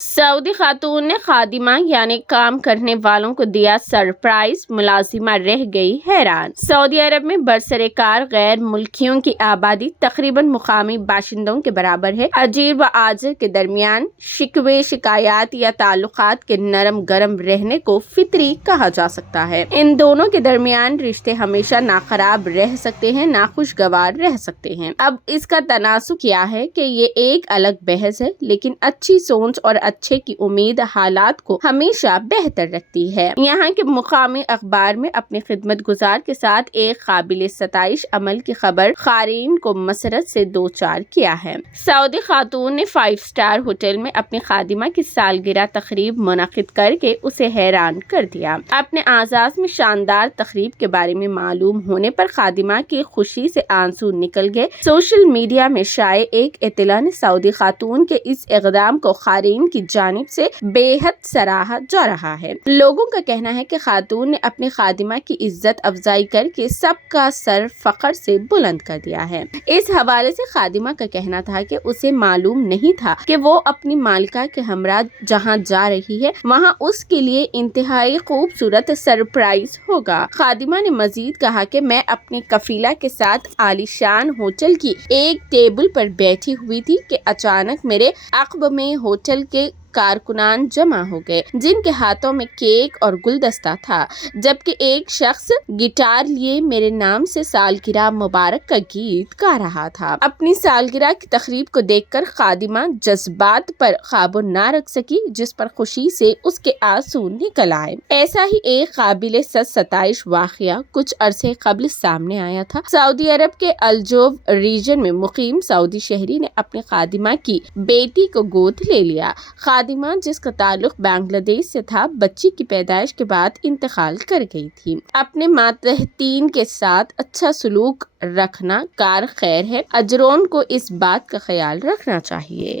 سعودی خاتون نے خادمہ یعنی کام کرنے والوں کو دیا سرپرائز، ملازمہ رہ گئی حیران۔ سعودی عرب میں برسرکار غیر ملکیوں کی آبادی تقریباً مقامی باشندوں کے برابر ہے۔ اجیر و آجر کے درمیان شکوے شکایات یا تعلقات کے نرم گرم رہنے کو فطری کہا جا سکتا ہے۔ ان دونوں کے درمیان رشتے ہمیشہ نہ خراب رہ سکتے ہیں نہ خوشگوار رہ سکتے ہیں۔ اب اس کا تناسب کیا ہے کہ یہ ایک الگ بحث ہے، لیکن اچھی سوچ اور اچھے کی امید حالات کو ہمیشہ بہتر رکھتی ہے۔ یہاں کے مقامی اخبار میں اپنے خدمت گزار کے ساتھ ایک قابل ستائش عمل کی خبر قارئین کو مسرت سے دوچار کیا ہے۔ سعودی خاتون نے 5 اسٹار ہوٹل میں اپنی خادمہ کی سالگرہ تقریب منعقد کر کے اسے حیران کر دیا۔ اپنے اعزاز میں شاندار تقریب کے بارے میں معلوم ہونے پر خادمہ کی خوشی سے آنسو نکل گئے۔ سوشل میڈیا میں شائع ایک اطلاع نے سعودی خاتون کے اس اقدام کو قارئین کی جانب سے بے حد سراہا جا رہا ہے۔ لوگوں کا کہنا ہے کہ خاتون نے اپنی خادمہ کی عزت افزائی کر کے سب کا سر فخر سے بلند کر دیا ہے۔ اس حوالے سے خادمہ کا کہنا تھا کہ اسے معلوم نہیں تھا کہ وہ اپنی مالکہ کے ہمراہ جہاں جا رہی ہے وہاں اس کے لیے انتہائی خوبصورت سرپرائز ہوگا۔ خادمہ نے مزید کہا کہ میں اپنی کفیلہ کے ساتھ عالیشان ہوٹل کی ایک ٹیبل پر بیٹھی ہوئی تھی کہ اچانک میرے عقب میں ہوٹل کے کارکنان جمع ہو گئے جن کے ہاتھوں میں کیک اور گلدستہ تھا، جبکہ ایک شخص گٹار لیے میرے نام سے سالگرہ مبارک کا گیت گا رہا تھا۔ اپنی سالگرہ کی تقریب کو دیکھ کر خادمہ جذبات پر قابو نہ رکھ سکی، جس پر خوشی سے اس کے آنسو نکل آئے۔ ایسا ہی ایک قابل ستائش واقعہ کچھ عرصے قبل سامنے آیا تھا۔ سعودی عرب کے الجوف ریجن میں مقیم سعودی شہری نے اپنی خادمہ کی بیٹی کو گود لے لیا۔ خادمہ جس کا تعلق بنگلہ دیش سے تھا، بچی کی پیدائش کے بعد انتقال کر گئی تھی۔ اپنے ماتحتین کے ساتھ اچھا سلوک رکھنا کار خیر ہے، اجرون کو اس بات کا خیال رکھنا چاہیے۔